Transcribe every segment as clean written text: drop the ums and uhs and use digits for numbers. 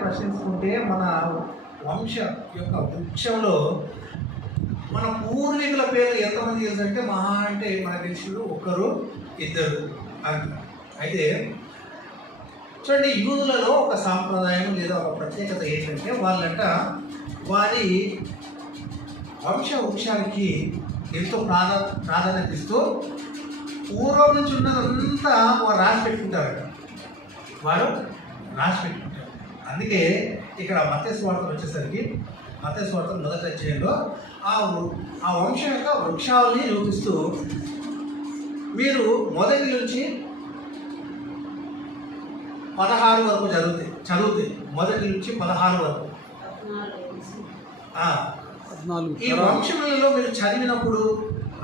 ప్రశ్నించుకుంటే మన వంశ యొక్క వృక్షంలో మన పూర్వీకుల పేరు ఎంతమంది తెలుసు అంటే మహా అంటే మనకు తెలిసింది ఒకరు ఇద్దరు అంటారు. అయితే చూడండి, యూదులలో ఒక సాంప్రదాయం లేదా ఒక ప్రత్యేకత ఏంటంటే వాళ్ళంట వారి వంశ వృక్షానికి ఎంతో ప్రాధాన్యత ఇస్తూ పూర్వం నుంచి ఉన్నదంతా వారు రాసి పెట్టుకుంటారట. వారు రాసి పెట్టుకుంటారు. అందుకే ఇక్కడ మత్తయి సువార్తలు వచ్చేసరికి మత్తయి సువార్తలు మొదటి అధ్యాయంలో ఆ వంశం యొక్క వృక్షాలని నిరూపిస్తూ మీరు మొదటి నుంచి 16 వరకు చదివితే మొదటి నుంచి 16 వరకు ఈ వంశములలో మీరు చదివినప్పుడు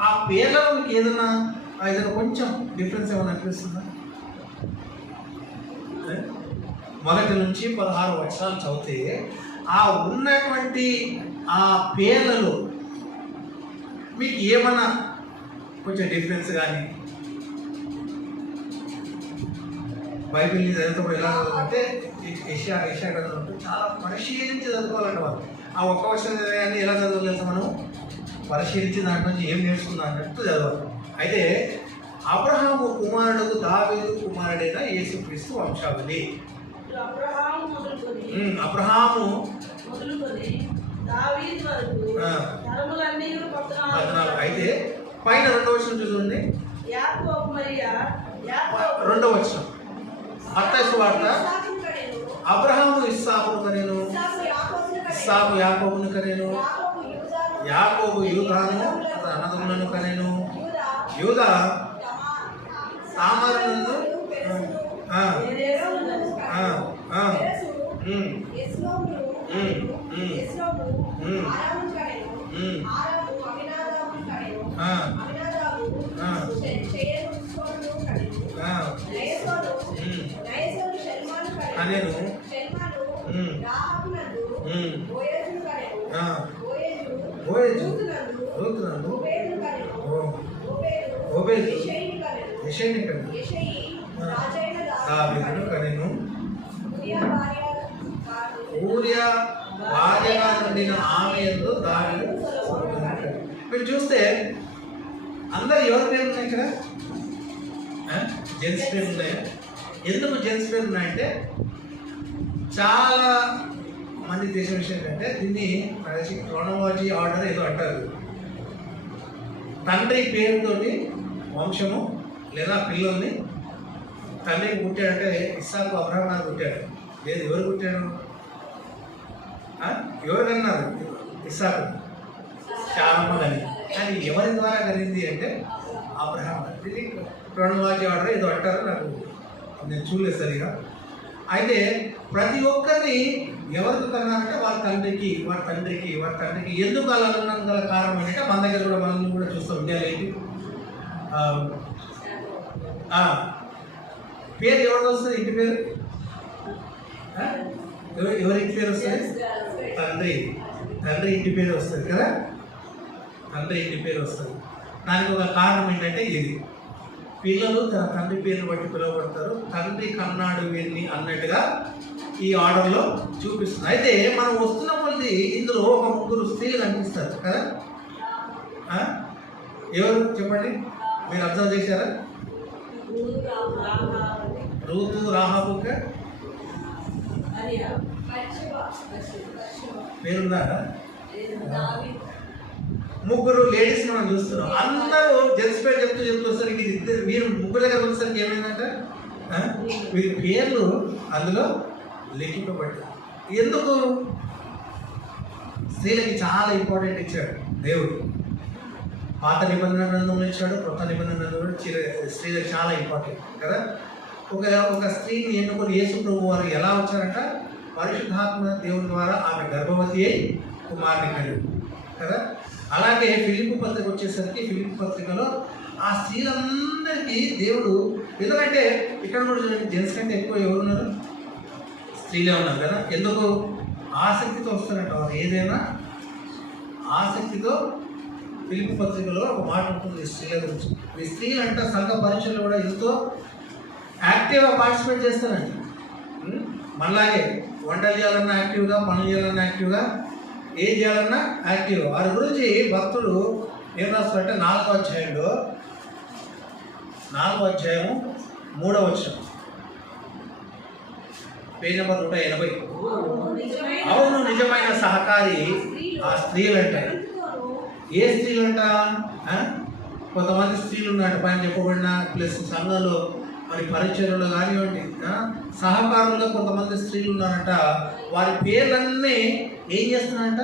ఆ పేర్లలో మీకు ఏదైనా కొంచెం డిఫరెన్స్ ఏమైనా అనిపిస్తుందా? మొదటి నుంచి 16 వచనాలు చదివితే ఆ ఉన్నటువంటి ఆ పేర్లలో మీకు ఏమన్నా కొంచెం డిఫరెన్స్ కానీ బైబిల్ని చదివేటప్పుడు ఎలా చదవాలంటే యెషయా గ్రంథం చాలా పరిశీలించి చదువుకోవాలంట. వాళ్ళు ఆ ఒక్క వర్షం చదివేయాన్ని ఎలా చదవలేదు, మనం పరిశీలించి దాంట్ నుంచి ఏం నేర్చుకుందాం అన్నట్టు చదవాలి. అయితే అబ్రహాము కుమారుడు దావీదు కుమారుడైన యేసుక్రీస్తు వంశావళి. అబ్రహాము అయితే పైన 2వ వచనం చూడండి. 2వ వచనం మత్తయి సువార్త, అబ్రహాము ఇస్సాకును కనెను, ఇస్సాకు యాకోబును కనెను, యాకోబు యూదాను అన్నదమ్ములను కనెను, యూదా తామారును కనెను, ఓబేదు యెషయిని కనెను, దావీదును కనెను, ఊరియా భార్యగా నుండిన ఆమె యందు దావీదు. మీరు చూస్తే అందరు ఎవరి పేరు ఉన్నాయి ఇక్కడ? జెంట్స్ పేరు ఉన్నాయా? ఎందుకు జెంట్స్ పేరు ఉన్నాయంటే చాలా మంది చేసే విషయం ఏంటంటే దీన్ని క్రోనాలజీ ఆర్డర్ ఏదో అంటారు. తండ్రి పేరుతోటి వంశము లేదా పిల్లల్ని తండ్రికి పుట్టాడంటే ఇస్సాకు అబ్రహాము పుట్టాడు. లేదు, ఎవరు పుట్టాడు? ఎవరు కన్నారు? ఇస్సాకు చారమ్మ కలిగింది. కానీ ఎవరి ద్వారా కలిగింది అంటే అబ్రహాము. ఇది క్రోనాలజీ ఆర్డర్ ఏదో అంటారు, నాకు నేను చూడలేదు సరిగా. అయితే ప్రతి ఒక్కరిని ఎవరికి కన్నారంటే వాళ్ళ తండ్రికి ఎందుకు అలా గల కారణం ఏంటంటే మన దగ్గర కూడా మనం కూడా చూస్తాం. ఇండియాలో ఏంటి పేరు ఎవరు వస్తుంది? ఇంటి పేరు ఎవరి ఇంటి పేరు వస్తుంది? తండ్రి ఇంటి పేరు వస్తుంది కదా, తండ్రి ఇంటి పేరు వస్తుంది. దానికి ఒక కారణం ఏంటంటే ఇది, పిల్లలు తన తండ్రి పేరుని బట్టి పిలువబడతారు. తండ్రి కన్నాడు వీరిని అన్నట్టుగా ఈ ఆర్డర్లో చూపిస్తుంది. అయితే మనం వస్తున్న కొద్ది ఇందులో ఒక 3 స్త్రీలు కనిపిస్తారు కదా. ఎవరు చెప్పండి, మీరు అబ్జర్వ్ చేశారా? రూతు, రాహాబు పేరున్నారా? 3 లేడీస్ మనం చూస్తున్నాం. అందరూ జెంట్స్ పేరు చెప్తూ వస్తారు. మీరు 3 దగ్గర వచ్చేసరికి ఏమైందంట, వీరి పేర్లు అందులో లెక్కింపబడ్డాయి. ఎందుకు? స్త్రీలకి చాలా ఇంపార్టెంట్ ఇచ్చాడు దేవుడు. పాత నిబంధన గ్రంథంలో ఇచ్చాడు, కొత్త నిబంధన గ్రంథంలో స్త్రీలకు చాలా ఇంపార్టెంట్ కదా. ఒక స్త్రీని ఎన్నుకొని యేసు ప్రభు వారు ఎలా వచ్చారంట, పరిశుద్ధాత్మ దేవుని ద్వారా ఆమె గర్భవతి అయి కుమారుని కలిగి కదా. అలాగే ఫిలిప్పు పత్రిక వచ్చేసరికి ఫిలిప్పు పత్రికలో ఆ స్త్రీలందరికీ దేవుడు, ఎందుకంటే ఇక్కడ కూడా జెంట్స్ కంటే ఎక్కువ ఎవరున్నారు? స్త్రీలే ఉన్నారు కదా. ఎందుకు? ఆసక్తితో వస్తారంట వారు, ఏదైనా ఆసక్తితో. ఫిలిప్పు పత్రికలో ఒక మాట ఉంటుంది స్త్రీల గురించి. ఈ స్త్రీలు అంట సంఘ పరీక్షలు కూడా ఎంతో యాక్టివ్గా పార్టిసిపేట్ చేస్తారండి. మనలాగే వంటలు చేయాలన్నా యాక్టివ్గా, పనులు చేయాలన్నా యాక్టివ్గా, ఏం చేయాలన్నా యాక్టివ్. వారి గురించి భక్తుడు ఏం రాస్తారంటే 4వ అధ్యాయంలో 4వ అధ్యాయము 3వ వచనం, పేజ్ నెంబర్ 180. అవును నిజమైన సహకారి ఆ స్త్రీలంట. ఏ స్త్రీలంట? కొంతమంది స్త్రీలు ఉన్నట్టు పైన చెప్పబడిన ప్లస్ సంఘంలో మరి పరిచర్యలో కానివ్వండి, సహకారులుగా కొంతమంది స్త్రీలు ఉన్నారంట. వారి పేర్లన్నీ ఏం చేస్తున్నారంట?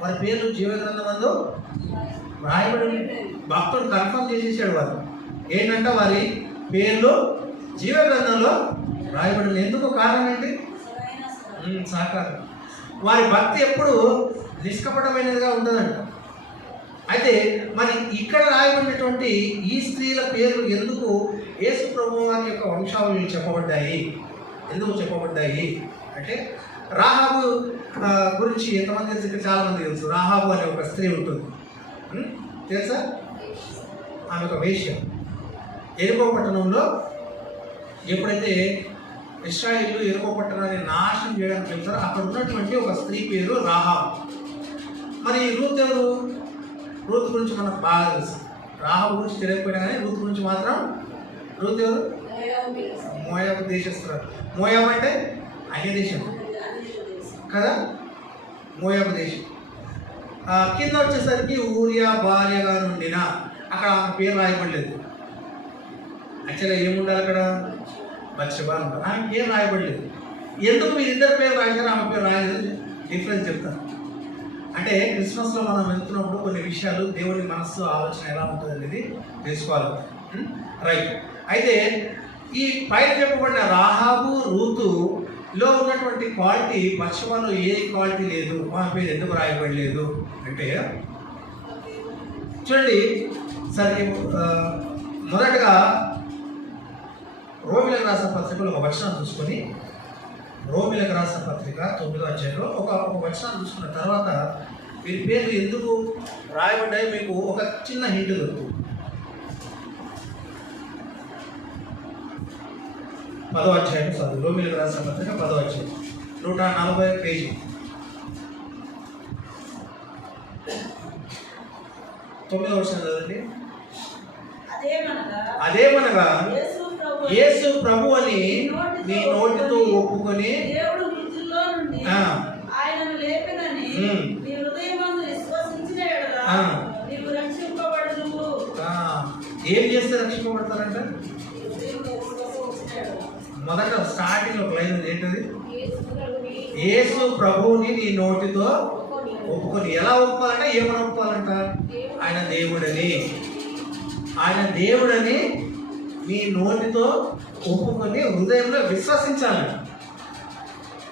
వారి పేర్లు జీవగ్రంథమందు రాయబడి, భక్తుడు కన్ఫర్మ్ చేసేసాడు. వారు ఏంటంట? వారి పేర్లు జీవగ్రంథంలో రాయబడింది. ఎందుకు? కారణం ఏంటి? సహకారం. వారి భక్తి ఎప్పుడు నిష్కపటమైనదిగా ఉంటుందంట. అయితే మరి ఇక్కడ రాయబడినటువంటి ఈ స్త్రీల పేర్లు ఎందుకు యేసు ప్రభువు వారి యొక్క వంశావళులు చెప్పబడ్డాయి? ఎందుకు చెప్పబడ్డాయి అంటే, రాహాబు గురించి ఎంతమంది తెలుసు? ఇక్కడ చాలామంది తెలుసు. రాహాబు అనే ఒక స్త్రీ ఉంటుంది, తెలుసా? ఆమె ఒక వేశ్య. ఎరుకో పట్టణంలో ఎప్పుడైతే ఇశ్రాయేలు ఎరుకో పట్టణాన్ని నాశనం చేయడానికి వెళ్తారో అక్కడ ఉన్నటువంటి ఒక స్త్రీ పేరు రాహాబు. మరి రూత్ ఎవరు? రూత్ గురించి మనకు బాగా తెలుసు. రాహాబు గురించి తెలియకపోయినా కానీ రూత్ గురించి మాత్రం, రూత్ ఎవరు? మోయాబు దేశస్తురాలు. మోయాబు అంటే అన్య దేశం కదా, మోయాబు దేశం. కింద వచ్చేసరికి ఊరియా భార్యగా నుండిన, అక్కడ ఆమె పేరు రాయబడలేదు. యాక్చువల్గా ఏముండాలి అక్కడ? బత్షెబా ఉండాలి. ఆమె పేరు రాయబడలేదు. ఎందుకు వీరిద్దరు పేరు రాశారు, ఆమె పేరు రాయలేదు? డిఫరెన్స్ చెప్తాను. అంటే క్రిస్మస్లో మనం వెళ్తున్నప్పుడు కొన్ని విషయాలు, దేవుని మనస్సు ఆలోచన ఎలా ఉంటుంది అనేది తెలుసుకోవాలి. రైట్. అయితే ఈ పైన చెప్పబడిన రాహాబు, రూతులో ఉన్నటువంటి క్వాలిటీ బత్షెబాలో ఏ క్వాలిటీ లేదు. ఆమె పేరు ఎందుకు రాయబడలేదు అంటే, చూడండి సరే, మొదటగా రోమిలకు రాసిన పత్రికలో ఒక వచనం చూసుకొని, రోమిలకు రాసిన పత్రిక 9వ అధ్యాయంలో ఒక వచనం చూసుకున్న తర్వాత వీరి పేర్లు ఎందుకు రాయబడ్డాయి మీకు ఒక చిన్న హింట్ దొరుకుతుంది. 10వ అధ్యాయం చదువు. రోమిలకు రాసిన పత్రిక 10వ అధ్యాయం 140 పేజీ. తొమ్మిదవ వచనం చదవండి. అదేమనగా యేసు ప్రభు అని నీ నోటితో ఒప్పుకొని ఏం చేస్తే రక్షింపబడతారంట? మొదట స్టార్టింగ్ ఒక లైన్ ఏంటది? యేసు ప్రభువుని నీ నోటితో ఒప్పుకొని. ఎలా ఒప్పుకోవాలంటే, ఏమని ఒప్పుకోవాలంట? ఆయన దేవుడని, ఆయన దేవుడని మీ నోటితో ఒప్పుకొని హృదయంలో విశ్వసించాలి.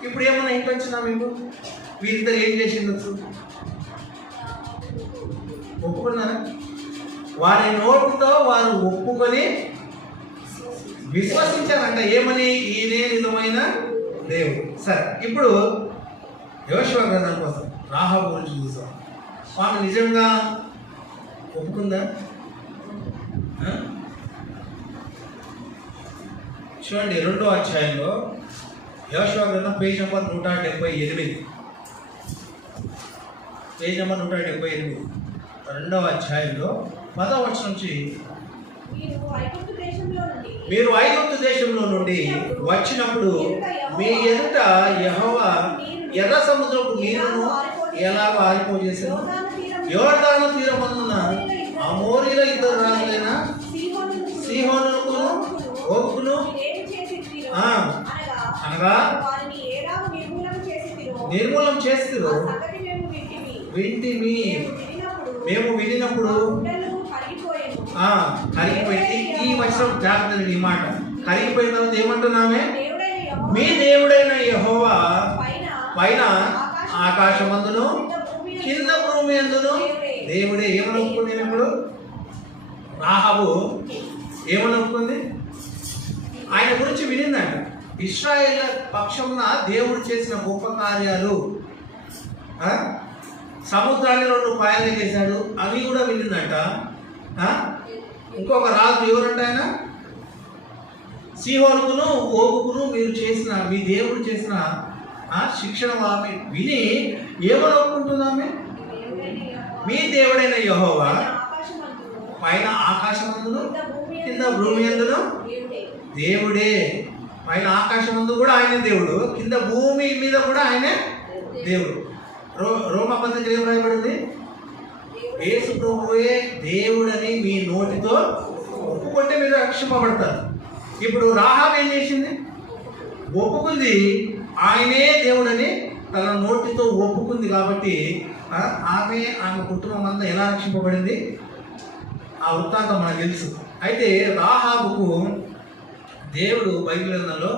ఇప్పుడు ఏమన్నా ఇంటి వచ్చినా మీకు? వీరిద్దరు ఏం చేసిండొచ్చు? ఒప్పుకున్నారా? వారి నోటితో వారు ఒప్పుకొని విశ్వసించారంట. ఏమని? ఈయనే నిజమైన దేవుడు. సరే, ఇప్పుడు యోషువ గ్రంథం కోసం రాహాబు గురించి చూసాం. ఆమె నిజంగా ఒప్పుకుందా? చూడండి 2వ అధ్యాయంలో యోషువ గ్రంథం పేజ్ నెంబర్ 178, పేజ్ నెంబర్ 178, 2వ అధ్యాయంలో 10వ వచనం నుంచి, మీరు ఐగుప్తు దేశంలో నుండి వచ్చినప్పుడు మీ ఎదుట యెహోవా ఎర్ర సముద్రపు నీరును ఎలా ఆరిపోజేశారు. యోర్దాను తీరమందున అమోరీల ఇద్దరు రాజులైన సీహోనును ఓగును అనగా నిర్మూలం చేస్తురు. వింటిమి, మేము వినినప్పుడు కరిగిపోయింది. ఈ వచనం జాగ్రత్త, ఈ మాట కరిగిపోయిన తర్వాత ఏమంటున్నామే? మీ దేవుడైన యెహోవా పైన ఆకాశమందును కింద భూమి అందును దేవుడే. ఏమని ఒప్పుకుంది? ఇప్పుడు రాహాబు ఏమని ఒప్పుకుంది? ఆయన గురించి వినిందంట. ఇశ్రాయేల్ పక్షమున దేవుడు చేసిన గొప్ప కార్యాలు, సముద్రాన్ని 2 పాయలు చేశాడు, అవి కూడా వినిందంట. ఇంకొక రాజు ఎవరంటే ఆయన సీహోనుకును ఓగుకును మీరు చేసిన, మీ దేవుడు చేసిన శిక్షణ ఆమె విని ఏమని ఒప్పుకుంటుంది ఆమె? మీ దేవుడైన యెహోవా పైన ఆకాశమందును కింద భూమి యందును దేవుడే. పైన ఆకాశమందు కూడా ఆయనే దేవుడు, కింద భూమి మీద కూడా ఆయనే దేవుడు. రోమా పత్రికలో ఏం రాయబడింది? యేసు ప్రభువే దేవుడని మీ నోటితో ఒప్పుకుంటే మీరు రక్షింపబడతారు. ఇప్పుడు రాహాబు ఏం చేసింది? ఒప్పుకుంది, ఆయనే దేవుడని తన నోటితో ఒప్పుకుంది. కాబట్టి ఆమె కుటుంబం అంతా ఎలా రక్షింపబడింది ఆ వృత్తాంతం మనకు తెలుసు. అయితే రాహాబుకు దేవుడు బైబిల్ గ్రంథంలో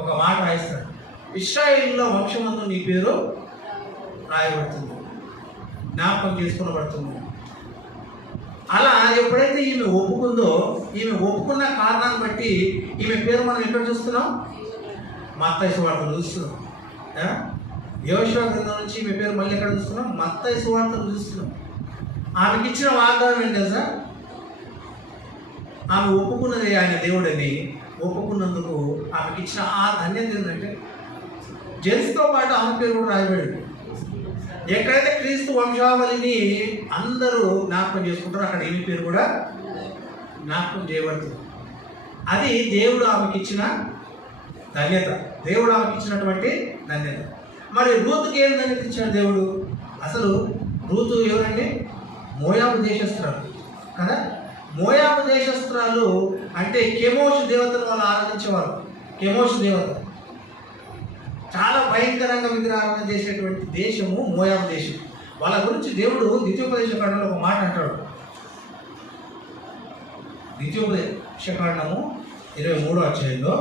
ఒక మాట రాయిస్తాడు, ఇశ్రాయేలుల వంశమందు నీ పేరు రాయబడుతుంది, జ్ఞాపకం చేసుకునబడుతుంది. అలా ఎప్పుడైతే ఈమె ఒప్పుకుందో, ఈమె ఒప్పుకున్న కారణాన్ని బట్టి ఈమె పేరు మనం ఎక్కడ చూస్తున్నాం? మత్తయి సువార్తలు చూస్తున్నాం. యోషువ గ్రంథం నుంచి ఈమె పేరు మళ్ళీ ఎక్కడ చూస్తున్నాం? మత్తయి సువార్తలు చూస్తున్నాం. ఆమెకి ఇచ్చిన వాగ్దానం ఏంటి తెలుసా? ఆమె ఒప్పుకున్నది ఆయన దేవుడని. ఒప్పుకున్నందుకు ఆమెకి ఇచ్చిన ఆ ధన్యత ఏంటంటే జెన్స్తో పాటు ఆమె పేరు కూడా రాయబడింది. ఎక్కడైతే క్రీస్తు వంశావళిని అందరూ జ్ఞాపకం చేసుకుంటారో అక్కడ ఈమె పేరు కూడా జ్ఞాపకం చేయబడుతుంది. అది దేవుడు ఆమెకి ఇచ్చిన ధన్యత, దేవుడు ఆమెకి ఇచ్చినటువంటి ధన్యత. మరి రూతుకి ఏం ధన్యత ఇచ్చాడు దేవుడు? అసలు రూతు ఎవరండి? మోయాబు దేశస్త్రాలు కదా. మోయాబు దేశస్త్రాలు అంటే కెమోషు దేవతను వాళ్ళు ఆరాధించేవారు. కెమోషు దేవత చాలా భయంకరంగా విగ్రహారాధన చేసేటువంటి దేశము మోయాబు దేశం. వాళ్ళ గురించి దేవుడు ద్వితీయోపదేశకాండంలో ఒక మాట అంటాడు. ద్వితీయోపదేశకాండము 23వ అధ్యాయంలో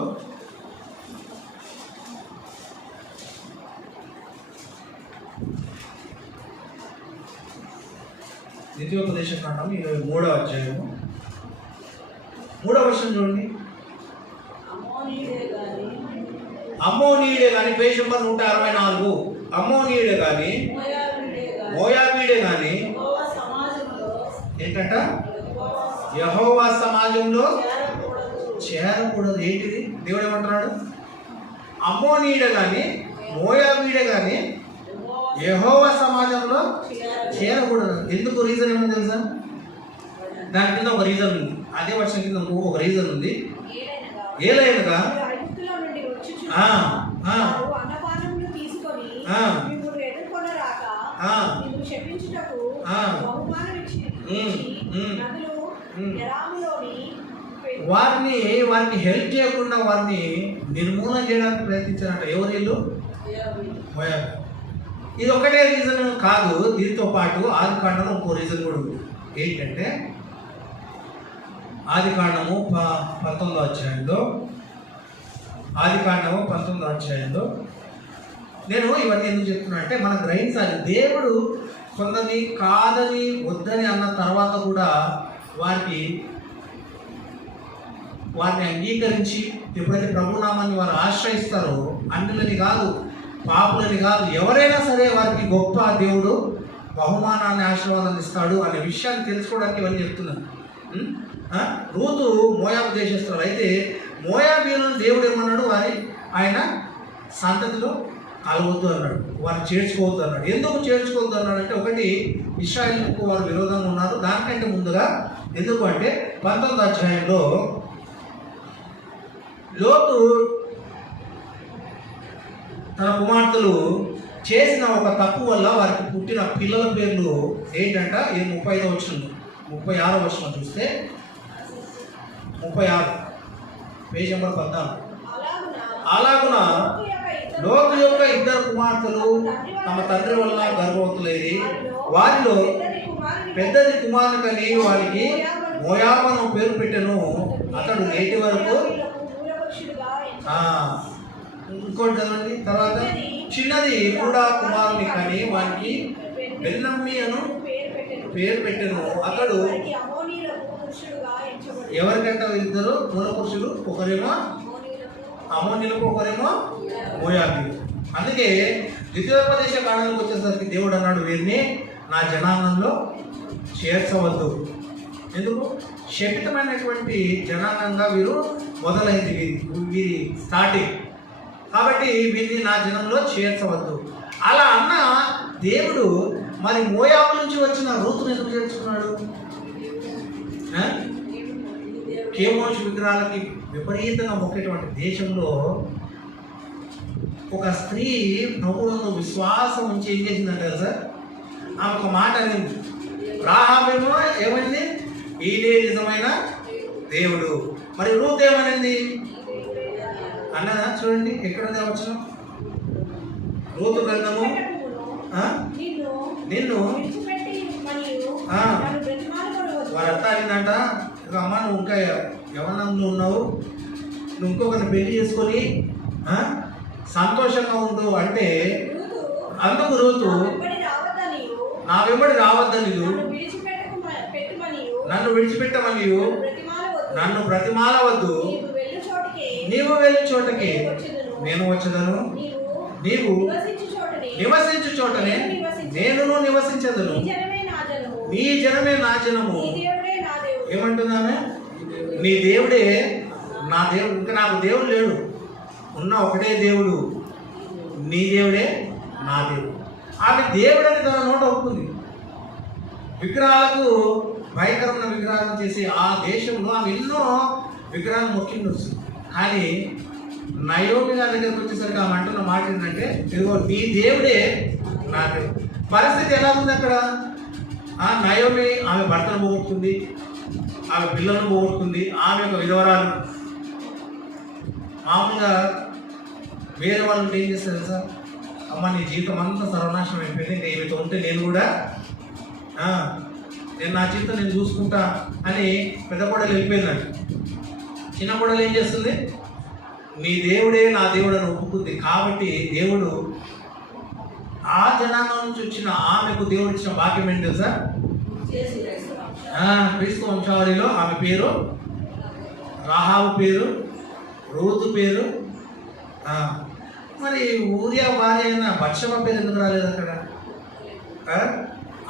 ద్వితీయోపదేశకాండం 23వ అధ్యాయము 3వ వచనం చూడండి. అమ్మోనీయుడే కానీ, పేజ్ నెంబర్ 164. అమ్మోనీయుడే కానీ, మోయాబీడే కానీ ఏంటంట? యెహోవా సమాజంలో చేరకూడదు. ఏంటిది? దేవుడు ఏమంటున్నాడు? అమ్మోనీయుడే కానీ, మోయాబీడే కానీ యెహోవా సమాజంలో చేరకూడదు. ఎందుకు? రీజన్ ఏమో తెలుసా? దాని కింద ఒక రీజన్ ఉంది. అదే వర్షం కింద ఒక రీజన్ ఉంది. ఏలైనగా వారిని హెల్ప్ చేయకుండా వారిని నిర్మూలన చేయడానికి ప్రయత్నించారంట. ఎవరు వీళ్ళు? ఇది ఒకటే రీజన్ కాదు, దీంతో పాటు ఆదికాండంలో ఇంకో రీజన్ కూడా ఉంది. ఏంటంటే ఆదికాండము 19వ అధ్యాయంలో నేను ఇవన్నీ ఎందుకు చెప్తున్నా అంటే మనం గ్రహించాలి. దేవుడు కొందరిని కాదని వద్దని అన్న తర్వాత కూడా వారిని అంగీకరించి ఎప్పుడైతే ప్రభునామాన్ని వారు ఆశ్రయిస్తారో, అన్యులని కాదు, పాపులని కాదు, ఎవరైనా సరే వారికి గొప్ప దేవుడు బహుమానాన్ని, ఆశీర్వాదాన్ని ఇస్తాడు అనే విషయాన్ని తెలుసుకోవడానికి ఇవన్నీ చెప్తున్నాను. రూతు మోయాబు దేశస్తులు అయితే మోయాబీయులను దేవుడు ఏమన్నాడు? ఆయన సంతతిలో కలవద్దు అన్నాడు, వారిని చేర్చుకోవద్దు అన్నాడు. ఎందుకు చేర్చుకోవద్దు అన్నాడు అంటే, ఒకటి ఇశ్రాయేలుకు వారు విరోధంగా ఉన్నారు. దానికంటే ముందుగా ఎందుకు అంటే 19వ అధ్యాయంలో లోతు తన కుమార్తెలు చేసిన ఒక తప్పు వల్ల వారికి పుట్టిన పిల్లల పేర్లు ఏంటంట? 35వ వచనం 36వ వచనం చూస్తే 36 పేజ్ నెంబర్ 14. అలాగున లోతు యొక్క 2 కుమార్తెలు తమ తండ్రి వల్ల గర్భవతులైరి, వారిలో పెద్దది కుమారుని కని వారికి మోయాబను పేరు పెట్టెను. అతడు నేటి వరకు ఇంకోటి చదవండి. తర్వాత చిన్నది కూడా కుమారుని కని వారికి బెన్నమ్మి అను పేరు పెట్టెను. అతడు ఎవరికంట? 2 మూల పురుషులు, ఒకరేమో అమోనీయులకు, ఒకరేమో మోయాబీయులు. అందుకే ద్వితీయోపదేశ కాండానికి వచ్చేసరికి దేవుడు అన్నాడు, వీరిని నా జనాంగంలో చేర్చవద్దు. ఎందుకు? శపితమైనటువంటి జనాంగంగా వీరు మొదలైంది, వీరి స్టార్టింగ్. కాబట్టి వీరిని నా జనంలో చేర్చవద్దు. అలా అన్న దేవుడు మరి మోయాబు నుంచి వచ్చిన రూతును ఎందుకు చేర్చుకున్నాడు? కేమోషు విగ్రహాలకి విపరీతంగా మొక్కేటువంటి దేశంలో ఒక స్త్రీ ప్రభువులో విశ్వాసం ఉంచి ఏం చేసిందంటే సార్, ఆమె ఒక మాట అనేది, రాహాబేమో ఏమైంది, ఈయనే నిజమైన దేవుడు. మరి రూత్ ఏమనింది అన్నదా? చూడండి ఎక్కడ వచ్చిన రూతు గ్రంథము, నిన్ను వారంతా అయిందంట, అమ్మ నువ్వు ఇంకా యవ్వనంలో ఉన్నావు, నువ్వు ఇంకొకరిని పెళ్లి చేసుకొని సంతోషంగా ఉండు అంటే, అందుకు రూతు నా వెంబడి రావద్దని, నన్ను విడిచిపెట్టమని, నన్ను బ్రతిమాలవద్దు, నీవు వెళ్ళి చోటకి నేను వచ్చేదను, నీవు నివసించు చోటనే నేను నివసించదను, నీ జనమే నా జనము. ఏమంటున్నామే? నీ దేవుడే నా దేవుడు, ఇంకా నాకు దేవుడు లేడు, ఉన్న ఒకటే దేవుడు, నీ దేవుడే నా దేవుడు. ఆమె దేవుడు అని తన నోట ఒప్పుకుంది. విగ్రహాలకు భయంకరమైన విగ్రహాలను చేసి ఆ దేశంలో ఆమె ఎన్నో విగ్రహాలు మొక్కింది వస్తుంది. కానీ నయోమి గారి దగ్గరకు వచ్చేసరికి ఆమె అంటున్న మాట ఏంటంటే, ఇదిగో నీ దేవుడే నా దేవుడు. పరిస్థితి ఎలా ఉంది అక్కడ? నయోమి ఆమె భర్తను పోగొట్టుకుంది, ఆమె పిల్లలను పోగొట్టుకుంది, ఆమె ఒక విధవరాలు. మామూలుగా వేరే వాళ్ళు ఏం చేస్తారు సార్, అమ్మ నీ జీవితం అంతా సర్వనాశనం అయిపోయింది, ఇంకా ఏమితో ఉంటే నేను కూడా నేను నా జీవితం నేను చూసుకుంటా అని పెద్ద కోడలు వెళ్ళిపోయిందండి. చిన్న కోడలు ఏం చేస్తుంది, నీ దేవుడే నా దేవుడు అని ఒప్పుకుంది. కాబట్టి దేవుడు ఆ జనాంగం నుంచి వచ్చిన ఆమెకు దేవుడు ఇచ్చిన భాగ్యం ఏంటి తెలుసా? క్రీస్తు వంశావళిలో ఆమె పేరు రాహాబు పేరు, రూతు పేరు. మరి ఊరియా భార్య అయిన బత్షెబ పేరు ఎందుకు రాలేదు అక్కడ?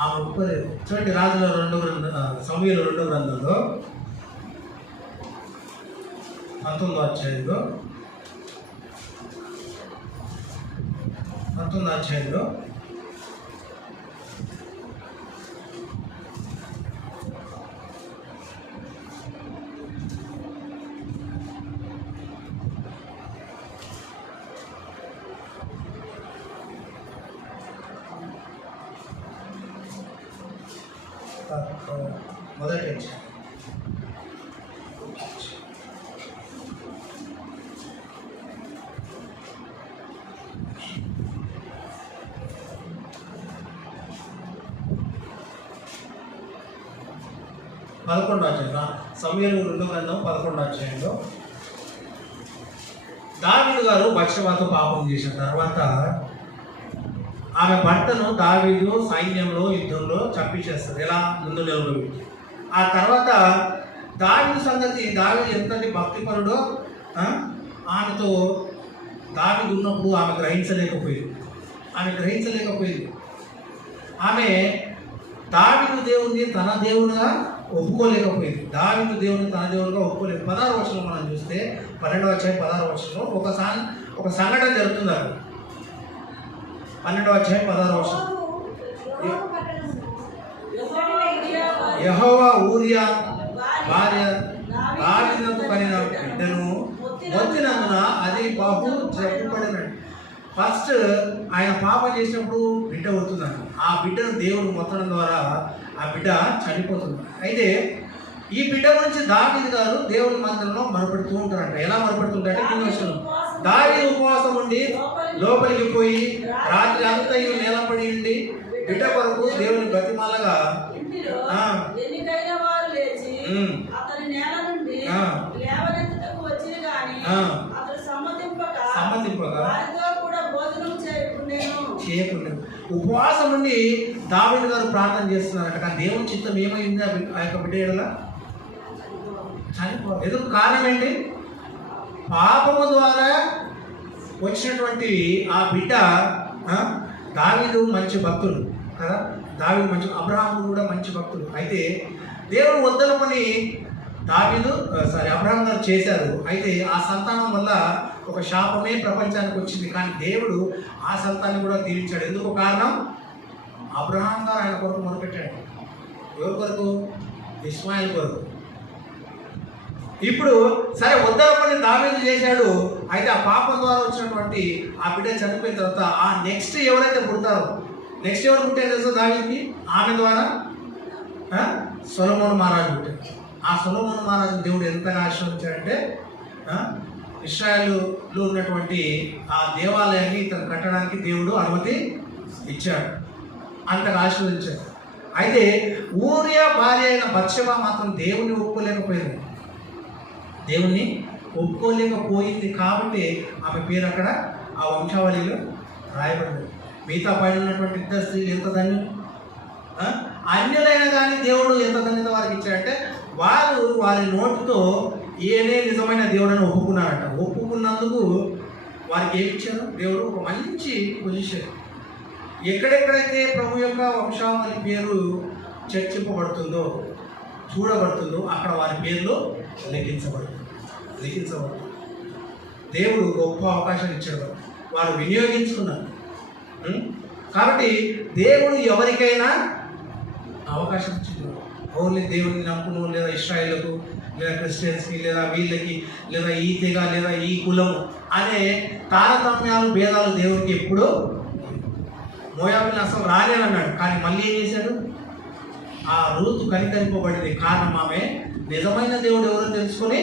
ఆమె ఒప్పుకోలేదు. చూడండి రాజుల 2 సమూయేలు 2 గ్రంథంలో 19వ అధ్యాయంలో 11వ అధ్యాయం. సమూయేలు 2 గ్రంథం 11వ అధ్యాయంలో దావీదు గారు బత్షెబతో పాపం చేసిన తర్వాత ఆమె భర్తను దావీదు సైన్యంలో యుద్ధంలో చంపించేస్తారు. ఎలా? ముందు నిలబడి. ఆ తర్వాత దావీదు సంగతి, దావీదు ఎంతటి భక్తిపరుడో ఆమెతో దావీదు ఉన్నప్పుడు ఆమె గ్రహించలేకపోయింది. ఆమె దావీదు దేవుని తన దేవునిగా ఒప్పుకోలేకపోయింది. దావీదు దేవుని తన దేవునిగా ఒప్పుకోలేదు. 16వ వచనంలో మనం చూస్తే 12వ అధ్యాయం 16వ వచనంలో ఒక సంఘటన జరుగుతుంది. 12వ అధ్యాయం 16వ వచనం, యెహోవా ఊరియా భార్య దావీదునకు కనిన బిడ్డను మొత్తినందున అది బహు జబ్బుపడినట్టు. ఫస్ట్ ఆయన పాపం చేసినప్పుడు బిడ్డ అవుతుందంట. ఆ బిడ్డను దేవుడు మొత్తడం ద్వారా ఆ బిడ్డ చనిపోతుంది. అయితే ఈ బిడ్డ గురించి దావీదు గారు దేవుని మందిరంలో మొరపెడుతూ ఉంటారంట. ఎలా మొరపెడుతుంటారంటే, కింద వచనం, దావీదు ఉపవాసం ఉండి లోపలికి పోయి రాత్రి అంతా నేలపడి ఉండి బిడ్డ కొరకు దేవుని బ్రతిమాలగా చేయకుండా ఉపవాసం ఉండి దావీదు గారు ప్రార్థన చేస్తున్నారట. కానీ దేవుని చిత్తం ఏమైంది ఆ యొక్క బిడ్డ ఎడల? ఎందుకు? కారణం ఏంటి? పాపము ద్వారా వచ్చినటువంటి ఆ బిడ్డ. దావీదు మంచి భక్తుడు కదా, దావీదు మంచి, అబ్రహాము కూడా మంచి భక్తుడు. అయితే దేవుడు వద్దనుకొని అబ్రహాం గారు చేశారు. అయితే ఆ సంతానం వల్ల ఒక శాపమే ప్రపంచానికి వచ్చింది. కానీ దేవుడు ఆ సంతాన్ని కూడా దీవించాడు. ఎందుకు కారణం? అబ్రహాం గారు ఆయన కొరకు మొదలుపెట్టాడు. ఎవరి కొరకు? ఇస్మాయిల్ కొరకు. ఇప్పుడు సరే ఉత్తర పని దావీదు చేశాడు. అయితే ఆ పాపం ద్వారా వచ్చినటువంటి ఆ బిడ్డ చనిపోయిన తర్వాత ఆ నెక్స్ట్ ఎవరైతే పుడతారో, నెక్స్ట్ ఎవరు పుట్టారు తెలుసా దావీదుకి? ఆమె ద్వారా సొలొమోను మహారాజు పుట్టాడు. ఆ సొలొమోను మహారాజు దేవుడు ఎంతగా ఆశీర్వదించాడంటే ఇశ్రాయేలులో ఉన్నటువంటి ఆ దేవాలయాన్ని ఇతను కట్టడానికి దేవుడు అనుమతి ఇచ్చాడు. అంతగా ఆశీర్వదించాడు. అయితే ఊరియా భార్య అయిన బత్షెబా మాత్రం దేవుణ్ణి ఒప్పుకోలేకపోయింది. దేవుణ్ణి ఒప్పుకోలేకపోయింది కాబట్టి ఆమె పేరు అక్కడ ఆ వంశావళిలో రాయబడింది. మిగతా పైన ఉన్నటువంటి ఇద్దరు స్త్రీలు ఎంత ధన్యులు. అన్యులైన కానీ దేవుడు ఎంత ధన్యత వారికి ఇచ్చాడంటే వారు వారి నోటితో ఈయనే నిజమైన దేవుడని ఒప్పుకున్నారట. ఒప్పుకున్నందుకు వారికి ఏమి ఇచ్చారు? దేవుడు ఒక మంచి పొజిషన్. ఎక్కడెక్కడైతే ప్రభు యొక్క వంశావళి పేరు చర్చింపబడుతుందో, చూడబడుతుందో అక్కడ వారి పేర్లు లెక్కించబడుతుంది. దేవుడు గొప్ప అవకాశం ఇచ్చాడు, వారు వినియోగించుకున్నారు. కాబట్టి దేవుడు ఎవరికైనా అవకాశం ఇచ్చింది. ఓన్లీ దేవుని నమ్ముకును, లేదా ఇశ్రాయేలుకు, లేదా క్రిస్టియన్స్కి, లేదా వీళ్ళకి, లేదా ఈ తెగ, లేదా ఈ కులం అనే తారతమ్యాలు, భేదాలు దేవుడికి ఎప్పుడూ. మోయాబుని అసలు రాలేనన్నాడు, కానీ మళ్ళీ ఏం చేశాడు? ఆ రూతు కనికరింపబడింది. కారణం ఆమె నిజమైన దేవుడు ఎవరో తెలుసుకొని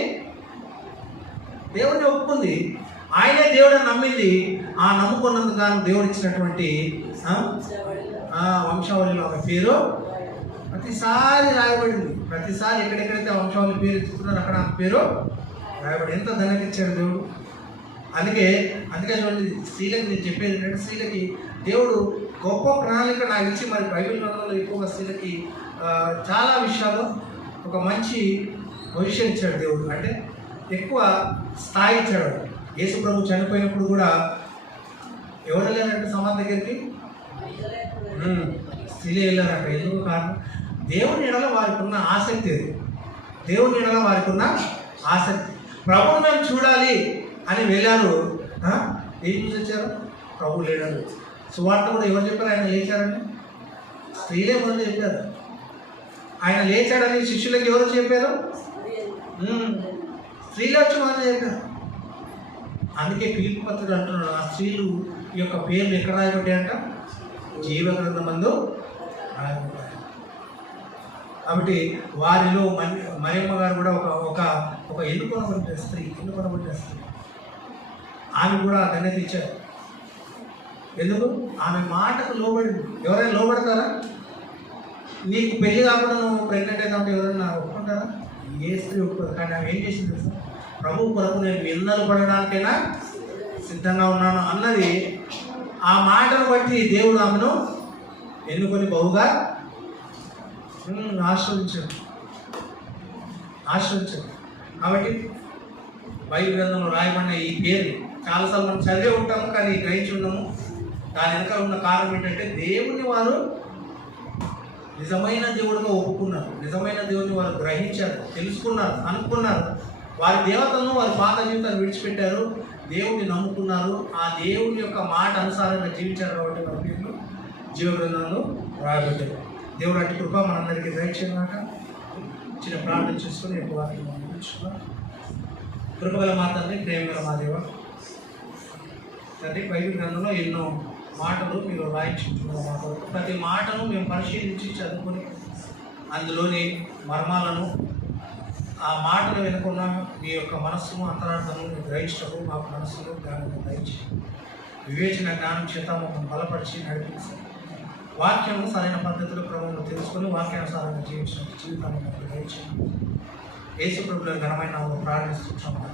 దేవుడిని ఒప్పుకుంది. ఆయనే దేవుడిని నమ్మింది. ఆ నమ్ముకున్నందుకు గాను దేవుడు ఇచ్చినటువంటి వంశావళిలో ఆమె పేరు ప్రతిసారి రాయబడింది. ప్రతిసారి ఎక్కడెక్కడైతే వంశావళి పేరు ఇస్తున్నారో అక్కడ ఆమె పేరు రాయబడి. ఎంత ధన్యత ఇచ్చాడు దేవుడు. అందుకే చూడండి, స్త్రీలకు నేను చెప్పేది ఏంటంటే, స్త్రీలకి దేవుడు గొప్ప ప్రణాళిక నాకు ఇచ్చి, మరి బైబిల్ గ్రంథంలో ఎక్కువగా స్త్రీలకి చాలా విషయాలు ఒక మంచి పొజిషన్ ఇచ్చాడు దేవుడు. అంటే ఎక్కువ స్థాయి ఇచ్చాడు. యేసు ప్రభు చనిపోయినప్పుడు కూడా ఎవరు వెళ్ళారంటే సమాధి దగ్గరికి? స్త్రీలే వెళ్ళారంట. ఎందుకు కారణం? దేవుని ఎడల వారికి ఉన్న ఆసక్తి. దేవుని ఎడల వారికి ఉన్న ఆసక్తి. ప్రభువుని మేము చూడాలి అని వెళ్ళారు. ఏం చూసి వచ్చారు? ప్రభు లేడని. సువార్త కూడా ఎవరు చెప్పారు? ఆయన లేచారని స్త్రీలే మొదలు చెప్పారు. ఆయన లేచాడని శిష్యులకు ఎవరు చెప్పారు? స్త్రీలు వచ్చి మొదలు చెప్పారు. అందుకే ఫిలిప్పీ పత్రికలు అంటున్నాడు, ఆ స్త్రీలు యొక్క పేర్లు ఎక్కడ రాయబడ్డాయంట? జీవ గ్రంథమందు రాయబడ్డాయి. కాబట్టి వారిలో మరియమ్మ గారు కూడా ఒక ఎన్నుకొనబడ్డ స్త్రీ. ఆమె కూడా ధన్యత ఇచ్చారు. ఎందుకు? ఆమె మాటకు లోబడింది. ఎవరైనా లోబడతారా? నీకు పెళ్లి కాకుండా నువ్వు ప్రెగ్నెంట్ అయితే ఎవరైనా ఒప్పుకుంటారా? ఏ స్త్రీ ఒప్పుకోదు. కానీ ఆమె ఏం చేసింది తెలుసా? ప్రభు కొరకు నేను నిందలు పడడానికైనా సిద్ధంగా ఉన్నాను అన్నది. ఆ మాటను బట్టి దేవుడు ఆమెను ఎన్నుకొని బహుగా ఆశ్రయించాడు. కాబట్టి బైబిల్ గ్రంథంలో రాయబడిన ఈ పేరు చాలాసార్లు మనం చదివే ఉంటాము, కానీ గ్రహించి ఉన్నాము. దాని వెనకాల ఉన్న కారణం ఏంటంటే, దేవుని వారు నిజమైన దేవుడిగా ఒప్పుకున్నారు. నిజమైన దేవుడిని వారు గ్రహించారు, తెలుసుకున్నారు, అనుకున్నారు. వారి దేవతలను, వారి పాత జీవితాన్ని విడిచిపెట్టారు, దేవుడిని నమ్ముకున్నారు. ఆ దేవుని యొక్క మాట అనుసారంగా జీవించారు. కాబట్టి మన పేర్లు జీవ గ్రంథంలో రాయబడ్డారు. దేవుడు అట్టి కృప మనందరికీ దయచేయమాట. చిన్న ప్రార్థన చేసుకుని ఎక్కువ వాటిని మనం కృపగల మా తండ్రి, ప్రేమగల మా దేవ తండ్రి, బైబిల్ గ్రంథంలో ఎన్నో మాటలు మీరు రాయించుకుంటున్నారు. మాటలు ప్రతి మాటను మేము పరిశీలించి చదువుకొని అందులోని మర్మాలను, ఆ మాటలు వెనుకున్న మీ యొక్క మనస్సును, అంతరార్థము మీరు గ్రహించటము మాకు మనస్సులో జ్ఞానం దయచి, వివేచన జ్ఞానం చేత మమ్మల్ని బలపరిచి నడిపించి, వాక్యము సరైన పద్ధతిలో క్రమంలో తెలుసుకొని వాక్యానుసారంగా జీవించిన జీవితాన్ని మాకు దయచేయండి. యేసు ప్రభువుల ఘనమైన ప్రార్థిస్తున్నాము.